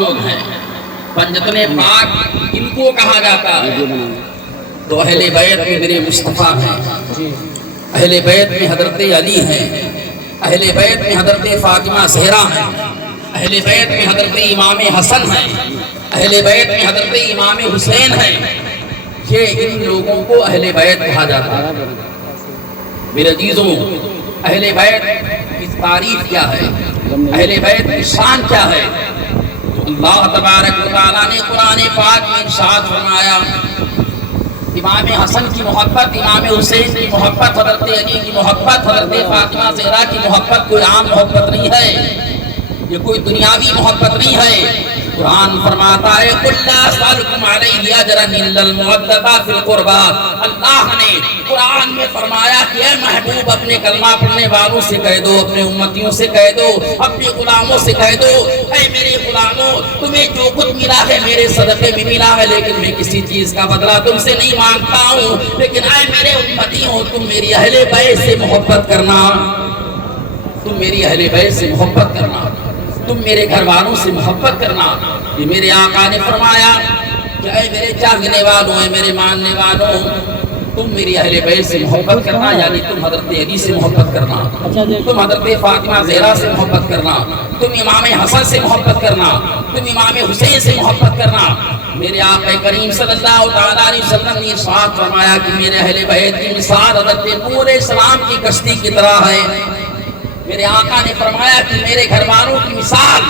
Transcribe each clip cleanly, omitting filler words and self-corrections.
لوگ ہیں. پنجتن پاک ان کو کہا جاتا ہے. تو اہل بیت میں میرے مصطفیٰ ہیں, اہل بیت میں حضرت علی ہیں, اہل بیت میں حضرت فاطمہ زہرا ہیں, اہل بیت میں حضرت امام حسن ہیں, اہل بیت میں حضرت امام حسین ہیں. یہ ان لوگوں کو اہل بیت کہا جاتا ہے. میرے عزیزوں, اہل بیت کی تعریف کیا ہے, اہل بیت کی شان کیا ہے؟ تو اللہ تبارک و تعالیٰ نے قرآن پاک میں ارشاد فرمایا, امام حسن کی محبت, امام حسین کی محبت, حضرت علی کی محبت, حضرت فاطمہ زہرا کی محبت کوئی عام محبت نہیں ہے, یہ کوئی دنیاوی محبت نہیں ہے. قرآن فرماتا ہے قُلْ لَا أَسْأَلُكُمْ عَلَيْهِ أَجْرًا إِلَّا الْمَوَدَّةَ فِي الْقُرْبَى. اللہ نے قرآن میں فرمایا کہ اے محبوب اپنے کلمہ پڑھنے والوں سے کہہ دو, اپنے امتیوں سے کہہ دو, اپنے غلاموں سے کہہ دو, اے میرے غلاموں تمہیں جو کچھ ملا ہے میرے صدقے میں ملا ہے, لیکن میں کسی چیز کا بدلہ تم سے نہیں مانگتا ہوں. لیکن اے میرے امتیوں تم میری اہل بیت سے محبت کرنا, تم میری اہل بیت سے محبت کرنا, تم میرے گھر والوں سے محبت کرنا. یہ میرے آقا نے فرمایا کہ اے میرے چاہنے والوں, اے میرے ماننے والوں, تم میری اہل بیت سے محبت کرنا, یعنی تم حضرت علی سے محبت کرنا, تم حضرت فاطمہ زہرا سے محبت کرنا, تم امام حسن سے محبت کرنا, تم امام حسین سے محبت کرنا. میرے آقا کریم صلی اللہ تعالیٰ علیہ وسلم نے ارشاد فرمایا کہ میرے اہل بیت کی مثال حضرت نوح علیہ السلام کی کشتی کی طرح ہے. میرے آقا نے فرمایا کہ میرے گھر والوں کی مثال,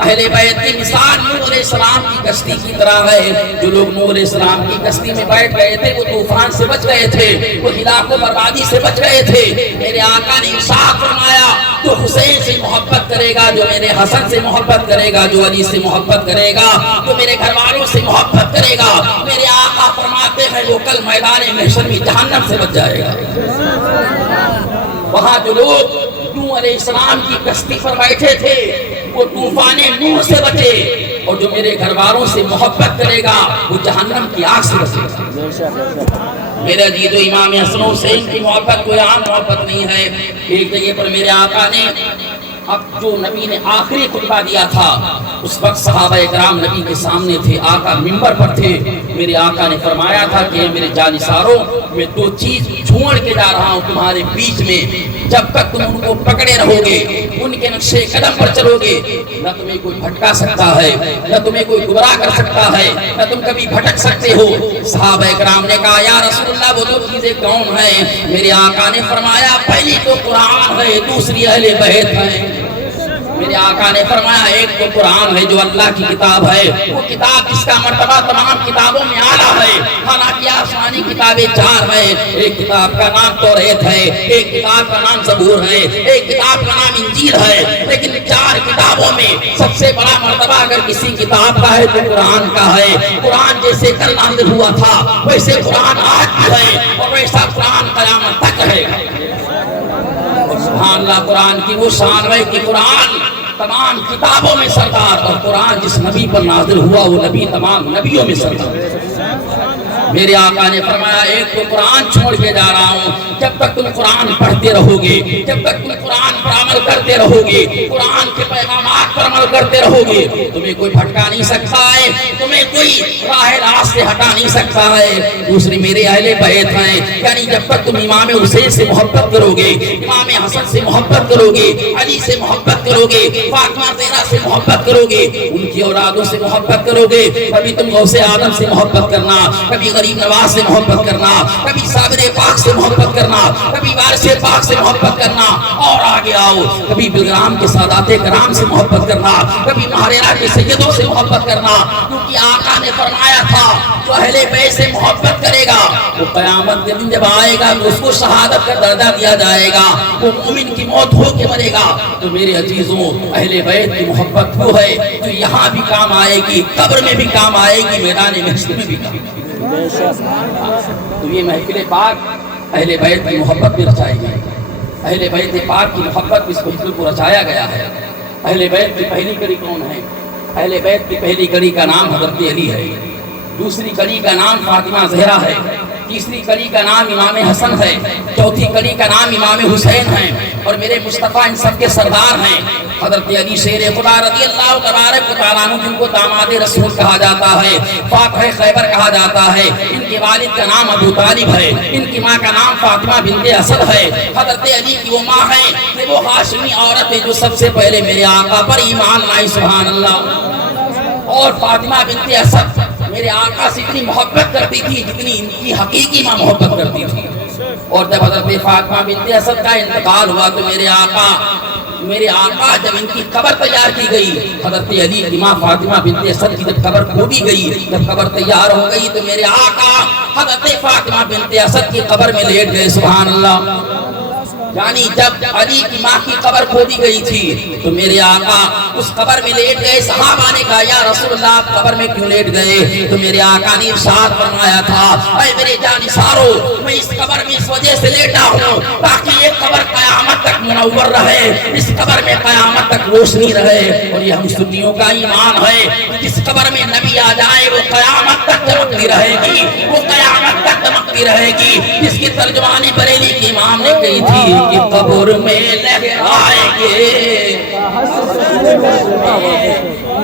اہل بیت کی مثال نوح علیہ السلام کی کشتی کی طرح ہے. جو لوگ نوح علیہ السلام کی کشتی میں بیٹھ گئے تھے وہ طوفان سے بچ گئے تھے, وہ ہلاک و بربادی سے بچ گئے تھے. میرے آقا نے ارشاد فرمایا جو حسین سے محبت کرے گا, جو میرے حسن سے محبت کرے گا, جو علی سے محبت کرے گا, جو میرے گھر والوں سے محبت کرے گا, میرے آقا فرماتے ہیں وہ کل میدان محشر میں جہنم سے بچ جائے گا. وہاں جو لوگ نوح علیہ السلام کی کشتی پر بیٹھے تھے وہ طوفان نوح سے بچے, اور جو میرے گھر والوں سے محبت کرے گا وہ جہنم کی آگ سے بچے گا. میرے عزیزو, امام حسن حسین کی محبت کوئی عام محبت نہیں ہے. ایک جگہ پر میرے آقا نے, اب جو نبی نے آخری خطبہ دیا تھا اس وقت صحابہ اکرام نبی کے سامنے تھے, آقا منبر پر تھے. میرے آقا نے فرمایا تھا کہ میرے جانثاروں میں دو چیز چھوڑ کے جا رہا ہوں تمہارے بیچ میں, جب تک تم ان کو پکڑے رہو گے, ان کے نقشے قدم پر چلو گے, نہ تمہیں کوئی بھٹکا سکتا ہے, نہ تمہیں کوئی گمراہ کر سکتا ہے, نہ تم کبھی بھٹک سکتے ہو. صحابہ اکرام نے کہا یا رسول اللہ وہ دو چیزیں کون ہیں؟ میرے آقا نے فرمایا پہلی تو قرآن ہے, دوسری اہل بیت ہے. میرے آقا نے فرمایا ایک تو قرآن ہے جو اللہ کی کتاب ہے, وہ کتاب جس کا مرتبہ تمام کتابوں میں اعلیٰ ہے. حالانکہ آسمانی کتابیں 4 ہیں, ایک کتاب کا نام توریت ہے, ایک کتاب کا نام زبور ہے, ایک کتاب کا نام انجیل ہے, لیکن 4 کتابوں میں سب سے بڑا مرتبہ اگر کسی کتاب کا ہے تو قرآن کا ہے. قرآن جیسے کل نازل ہوا تھا ویسے قرآن آج بھی ہے, اور ویسا قرآن قیامت تک ہے. سبحان اللہ, قرآن کی وہ شان ہے کہ قرآن تمام کتابوں میں سردار, اور قرآن جس نبی پر نازل ہوا وہ نبی تمام نبیوں میں سردار. میرے آقا نے فرمایا ایک تو قرآن چھوڑ کے جا رہا ہوں, جب تک تم قرآن پڑھتے رہو گے, جب تک تم قرآن پر عمل کرتے رہو گے, قرآن کے پیغامات پر عمل کرتے رہو گے, تمہیں کوئی بھٹکا نہیں سکتا ہے, تمہیں کوئی راہ راست سے ہٹا نہیں سکتا ہے. دوسری میرے اہل بیت ہیں, یعنی جب تک تم امام حسین سے محبت کرو گے, امام حسن سے محبت کرو گے, علی سے محبت کرو گے, فاطمہ زہرا سے محبت کرو گے, ان کی اولادوں سے محبت کرو گے, کبھی تم غوث آدم سے محبت کرنا, کبھی غریب نواز سے محبت کرنا, کبھی صابر پاک سے محبت کرنا, کبھی وارث پاک سے محبت کرنا, اور آگے آؤ کبھی بلرام کے سادات کرام سے محبت کرنا, کبھی مہریرا کے سیدوں سے محبت کرنا. کیونکہ آقا نے فرمایا تھا جو اہل بیت سے محبت کرے گا وہ قیامت کے دن جب آئے گا تو اس کو شہادت کا درجہ دیا جائے گا, وہ مومن کی موت ہو کے مرے گا. تو میرے عزیزوں, اہل بیت کی محبت وہ ہے جو یہاں بھی کام آئے گی, قبر میں بھی کام آئے گی, میدان محشر میں بھی کام آئے گی. تو یہ محفل پاک اہل بیت کی محبت میں رچائی گئی. اہل بیت پاک کی محبت اس محفل کو رچایا گیا ہے. اہل بیت کی پہلی کڑی کون ہے؟ اہل بیت کی پہلی کڑی کا نام حضرت علی ہے, دوسری کڑی کا نام فاطمہ زہرا ہے, تیسری کڑی کا نام امام حسن ہے, چوتھی کڑی کا نام امام حسین ہے, اور میرے مصطفیٰ ان سب کے سردار ہیں. حضرت علی شیر خدا رضی اللہ تبارک و تعالیٰ عنہ جن کو داماد رسول کہا جاتا ہے، فاتح خیبر کہا جاتا ہے، ان کے والد کا نام ابو طالب ہے، ان کی ماں کا نام فاطمہ بنت اسد ہے۔ حضرت علی کی وہ ماں ہے کہ وہ ہاشمی عورت ہے جو سب سے پہلے میرے آقا پر ایمان لائی، سبحان اللہ۔ اور فاطمہ بنت اسد میرے آقا سے اتنی محبت کرتی تھی جتنی ان کی حقیقی ماں محبت کرتی تھی۔ اور جب حضرت فاطمہ بنت اسد کا انتقال ہوا تو میرے آقا جب ان کی قبر تیار کی گئی، حضرت علی کی ماں فاطمہ بنت اسد کی جب قبر کھودی گئی، جب قبر تیار ہو گئی تو میرے آقا حضرت فاطمہ بنت اسد کی قبر میں لیٹ گئے، سبحان اللہ۔ یعنی جب علی کی ماں کی قبر کھودی گئی تھی تو میرے آقا اس قبر میں لیٹ گئے۔ صحابہ نے کہا یا رسول اللہ آپ قبر میں کیوں لیٹ گئے؟ تو میرے آقا نے ارشاد فرمایا تھا، اے میرے جانثارو، میں اس قبر میں اس وجہ سے لیٹا ہوں تاکہ یہ قبر قیامت تک منور رہے، اس قبر میں قیامت تک روشنی رہے۔ اور یہ ہم سنیوں کا ایمان ہے، جس قبر میں نبی آ جائے وہ قیامت تک چمکتی رہے گی، وہ قیامت تک چمکتی رہے گی۔ جس کی ترجمانی بریلی کے امام نے کہی تھی کہ قبر میں لہرائیں گے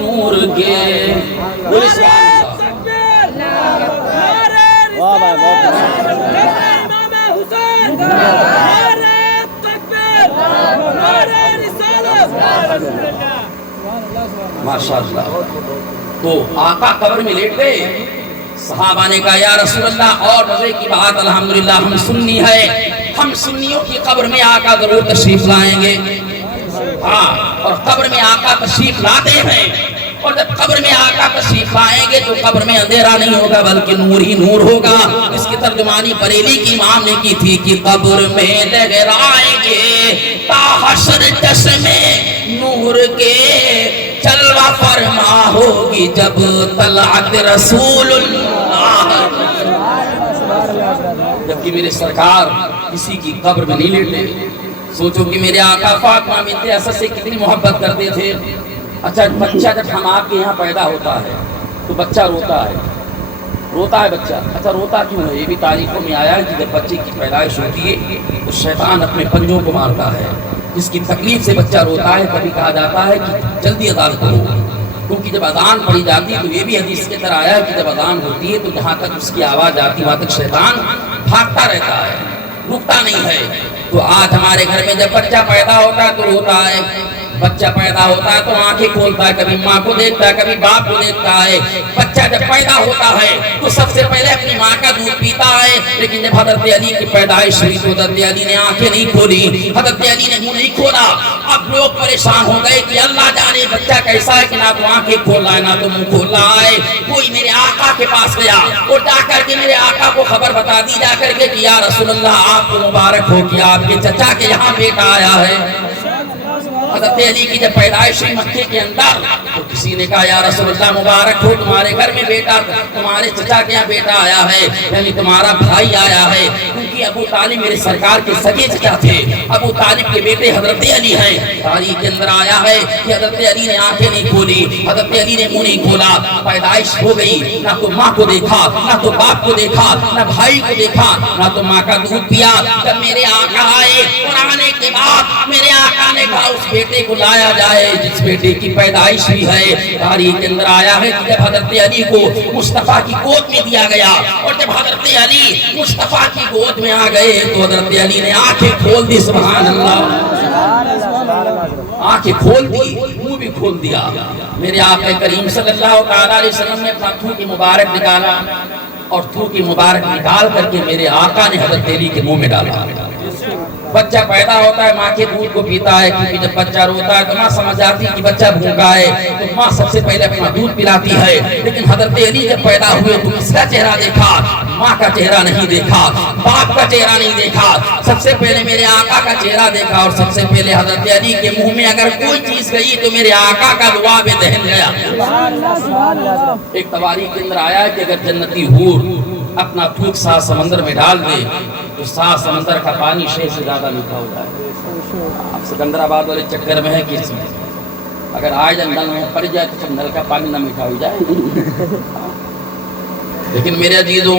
نور کے۔ ماشاءاللہ۔ تو آقا قبر میں لیٹ گئے، صحابہ نے کہا یا رسول اللہ، اور مزے کی بات الحمدللہ ہم سنی ہے، ہم سنیوں کی قبر میں آقا ضرور تشریف لائیں گے۔ ہاں، اور قبر میں آقا تشریف لاتے ہیں، اور جب قبر میں آقا تشریف لائیں گے تو قبر میں اندھیرا نہیں ہوگا بلکہ نور ہی نور ہوگا۔ اس کی ترجمانی بریلی کی امام نے کی تھی کہ قبر میں لہرائیں گے تا حشر چشمے نور کے، جلوہ فرما ہوگی جب طلعت رسول اللہ۔ جبکہ میرے سرکار کسی کی قبر میں نہیں لیٹے۔ سوچو کہ میرے آقا فاطمہ بنت اسد سے کتنی محبت کرتے تھے۔ اچھا، بچہ جب ہم آپ کے یہاں پیدا ہوتا ہے تو بچہ روتا ہے بچہ۔ اچھا روتا کیوں ہے؟ یہ بھی تاریخوں میں آیا ہے کہ جب بچے کی پیدائش ہوتی ہے تو شیطان اپنے پنجوں کو مارتا ہے، جس کی تکلیف سے بچہ روتا ہے۔ کبھی کہا جاتا ہے کہ جلدی اذان کرو، کیونکہ جب اذان پڑھی جاتی ہے تو یہ بھی حدیث کے طرح آیا ہے کہ جب اذان ہوتی ہے تو جہاں تک اس کی آواز آتی وہاں تک شیطان بھاگتا رہتا ہے، رکتا نہیں ہے۔ تو آج ہمارے گھر میں جب بچہ پیدا ہوتا ہے تو روتا ہے، بچہ پیدا ہوتا ہے تو آنکھیں کھولتا ہے، کبھی ماں کو دیکھتا ہے کبھی باپ کو دیکھتا ہے۔ بچہ جب پیدا ہوتا ہے تو سب سے پہلے اپنی ماں کا دودھ پیتا ہے، لیکن جب حضرت علی کی پیدائش ہوئی تو حضرت علی نے آنکھیں نہیں کھولی، حضرت علی نے منہ نہیں کھولا۔ اب لوگ پریشان ہو گئے کہ اللہ جانے بچہ کیسا ہے کہ نہ تو آنکھیں کھول رہا ہے نہ تو منہ کھول رہا ہے۔ کوئی میرے آقا کے پاس گیا اور جا کر کے میرے آقا کو خبر بتا دی جا کر کے کہ یا رسول اللہ آپ کو مبارک ہو کہ آپ کے چچا کے یہاں بیٹا آیا ہے۔ حضرت علی کی جب پیدائش ہوئی مکے کے اندر تو کسی نے کہا یا رسول اللہ مبارک ہو، تمہارے گھر میں بیٹا، تمہارے چچا کے یہاں بیٹا آیا ہے، یعنی تمہارا بھائی آیا ہے۔ کیونکہ ابو طالب میرے سرکار کے سگے چچا تھے، ابو طالب کے بیٹے حضرت علی ہیں۔ تاریخ کے اندر آیا ہے کہ حضرت علی نے آنکھیں نہیں کھولی، حضرت علی نے منہ نہیں کھولا۔ پیدائش ہو گئی، نہ تو ماں کو دیکھا نہ تو باپ کو دیکھا نہ بھائی کو دیکھا نہ تو ماں کا دودھ پیا۔ جب میرے آقا آئے اور آنے کے بعد میرے آقا نے کہا اس بیٹے کو لایا جائے جس بیٹے کی پیدائش ہوئی ہے۔ تاریخ کے اندر آیا ہے کہ جب حضرت علی کو مصطفیٰ کی گود میں دیا گیا اور جب حضرت علی مصطفیٰ کی گود میں آ گئے تو حضرت علی نے آنکھیں کھول دی، سبحان اللہ، آنکھیں کھول دی، منہ بھی کھول دیا۔ میرے آقا کریم صلی اللہ تعالیٰ علیہ وسلم نے اپنا تھوک مبارک نکالا اور تھوک مبارک نکال کر کے میرے آقا نے حضرت علی کے منہ میں ڈالا۔ بچہ پیدا ہوتا ہے ماں کے دودھ کو پیتا ہے، کیونکہ جب بچہ روتا ہے تو ماں سمجھ جاتی ہے کہ بچہ بھوکا ہے تو ماں سب سے پہلے اپنا دودھ پلاتی ہے۔ لیکن حضرت علی جب پیدا ہوئے تو اس کا چہرہ دیکھا، ماں کا چہرہ نہیں دیکھا، باپ کا چہرہ نہیں دیکھا، سب سے پہلے میرے آقا کا چہرہ دیکھا۔ اور سب سے پہلے حضرت علی کے منہ میں اگر کوئی چیز گئی تو میرے آقا کا لعاب دہن گیا۔ ایک تواریخ کے اندر آیا ہے کہ اگر جنتی حور اپنا تھوک سات سمندر میں ڈال دے تو سات سمندر کا پانی شے سے زیادہ میٹھا ہو جائے۔ اب سکندرآباد والے چکر میں ہے کہ اگر آج نل میں پڑ جائے تو نل کا پانی نہ میٹھا ہو جائے۔ لیکن میرے عزیزوں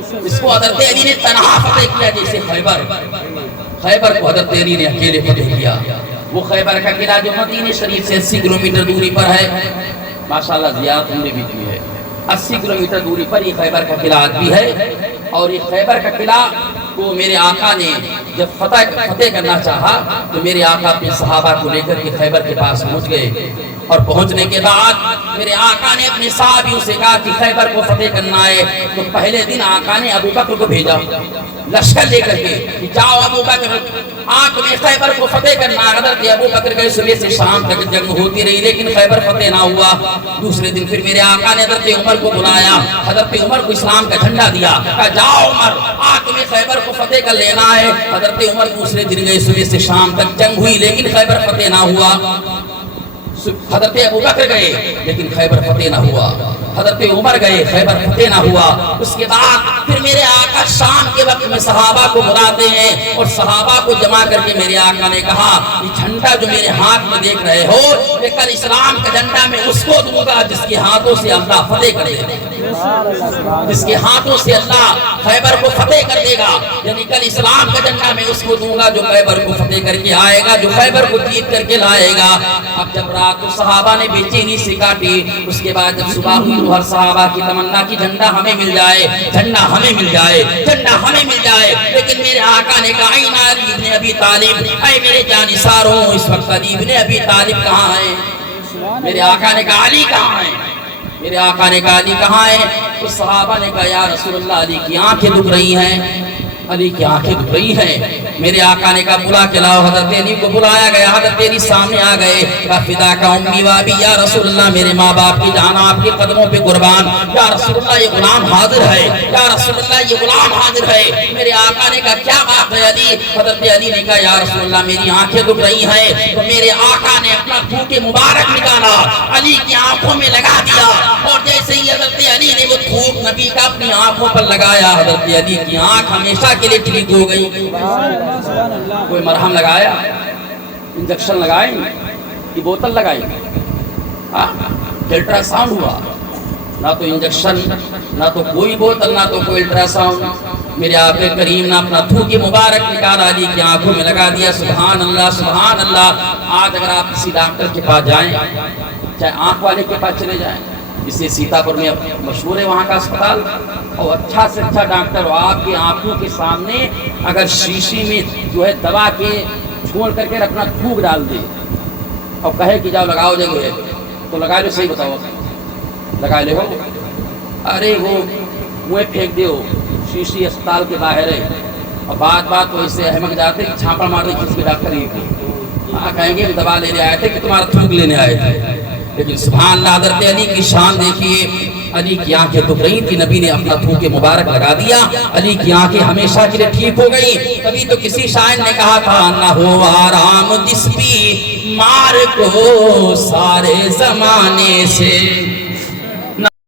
اس کو حضرت علی نے تنہا فتح کیا، جیسے خیبر کو حضرت علی نے اکیلے فتح کیا۔ وہ خیبر کا قلعہ جو مدینہ شریف سے 80 کلومیٹر دوری پر ہے، ماشاءاللہ زیارت ہم نے بھی کی ہے، 80 کلومیٹر دوری پر یہ خیبر کا قلعہ بھی ہے۔ اور یہ خیبر کا قلعہ کو میرے آقا نے جب فتح کرنا چاہا تو میرے آقا اپنے صحابہ کو لے کر کے خیبر کے پاس پہنچ گئے، اور پہنچنے کے بعد میرے آقا نے اپنے صحابیوں سے کہا کہ خیبر کو فتح کرنا ہے، تو پہلے دن آقا نے ابو بکر کو بھیجا لشکر لے کر کے کہ جاؤ ابو بکر، آج تمہیں خیبر کو فتح کرنا ہے۔ حضرت ابو بکر گئے، صبح سے شام تک جنگ ہوتی رہی لیکن خیبر فتح نہ ہوا۔ دوسرے دن پھر میرے آقا نے حضرت عمر کو بلایا، حضرت عمر کو اسلام کا جھنڈا دیا، کہا جاؤ عمر، آج تمہیں خیبر کو فتح کر لینا ہے۔ حضرت عمر دوسرے دن گئے، صبح سے شام تک جنگ ہوئی لیکن خیبر فتح نہ ہوا۔ حضرت ابو بکر گئے لیکن خیبر فتح نہ ہوا، حضرت عمر گئے، خیبر فتح نہ ہوا۔ اس کے بعد پھر میرے آقا شام کے وقت میں صحابہ کو بلاتے ہیں، اور صحابہ کو جمع کر کے میرے آقا نے کہا یہ جھنڈا جو میرے ہاتھ میں دیکھ رہے ہو، یہ کل اسلام کا جھنڈا میں اس کو دوں گا جس کے ہاتھوں سے اللہ فتح کر دے گا، جس کے ہاتھوں سے اللہ خیبر کو فتح کر دے گا، یعنی کل اسلام کا جھنڈا میں اس کو دوں گا جو خیبر کو فتح کر کے آئے گا، جو خیبر کو جیت کر کے لائے گا۔ اب جب رات کو صحابہ نے بے چینی سے کاٹی، اس کے بعد جب صبح ہوئی تو ہر صحابہ کی تمنا کی جھنڈا ہمیں مل جائے، جھنڈا ہمیں مل جائے، جھنڈا ہمیں مل جائے۔ لیکن میرے آقا نے کہا این علی ابن ابی طالب، اے میرے جانثاروں اس وقت علی ابن ابی طالب کہاں ہیں؟ میرے آقا نے کہا علی کہاں ہیں؟ میرے آقا نے کہا علی کہاں ہے؟ اس صحابہ نے کہا یا رسول اللہ علی کی آنکھیں دکھ رہی ہیں، علی کی آنکھیں دکھ رہی ہیں۔ میرے آقا نے کہا بلا کے لاؤ، حضرت علی کو بلایا گیا، حضرت علی سامنے آ گئے، کہا فدا کا امی و ابی، یا رسول اللہ میرے ماں باپ کی جان آپ کے قدموں پہ قربان، یا رسول اللہ یہ غلام حاضر ہے، یا رسول اللہ یہ غلام حاضر ہے۔ میرے آقا نے کہا کیا بات ہے علی؟ حضرت علی نے کہا یا رسول اللہ میری آنکھیں دکھ رہی ہیں، تو میرے آقا نے اپنا تھوک مبارک نکالا، علی کی آنکھوں میں لگا دیا، اور جیسے ہی حضرت علی نے وہ تھوک نبی کا اپنی آنکھوں پر لگایا، حضرت علی کی آنکھ ہمیشہ کے لیے ٹھیک ہو گئی۔ کوئی مرہم لگایا، انجیکشن لگائیں کہ بوتل لگائی، الٹرا ساؤنڈ ہوا، نہ تو انجیکشن، نہ تو کوئی بوتل، نہ تو کوئی الٹرا ساؤنڈ۔ میرے آقا کریم نے اپنا تھوک مبارک نکالا، علی کی آنکھوں میں لگا دیا۔ سبحان اللہ سبحان اللہ۔ آج اگر آپ کسی ڈاکٹر کے پاس جائیں، چاہے آنکھ والے کے پاس چلے جائیں، جسے سیتاپور میں مشہور ہے وہاں کا اسپتال، اور اچھا سے اچھا ڈاکٹر ہو، آپ کی آنکھوں کے سامنے اگر شیشی میں جو ہے دوا کے چھوڑ کر کے اپنا تھوک ڈال دے اور کہے کہ جاؤ لگاؤ جگہ، تو لگا لو، صحیح بتاؤ لگا لے ہو؟ ارے وہ منہ پھینک دے ہو، شیشی اسپتال کے باہر ہے، اور بات تو اس سے احمد جاتے کہ چھاپا مار دے کس کے ڈاکٹر ہی کہیں گے دوا لینے آئے تھے کہ تمہارا تھوک لینے آئے تھے۔ لیکن سبحان اللہ، حضرت علی کی شان دیکھیے، علی کی آنکھیں دکھ رہی تھی، نبی نے اپنا تھوک مبارک لگا دیا، علی کی آنکھیں ہمیشہ کے لیے ٹھیک ہو گئی۔ تبھی تو کسی شاعر نے کہا تھا نہ ہو آرام جس بھی مار کو سارے زمانے سے،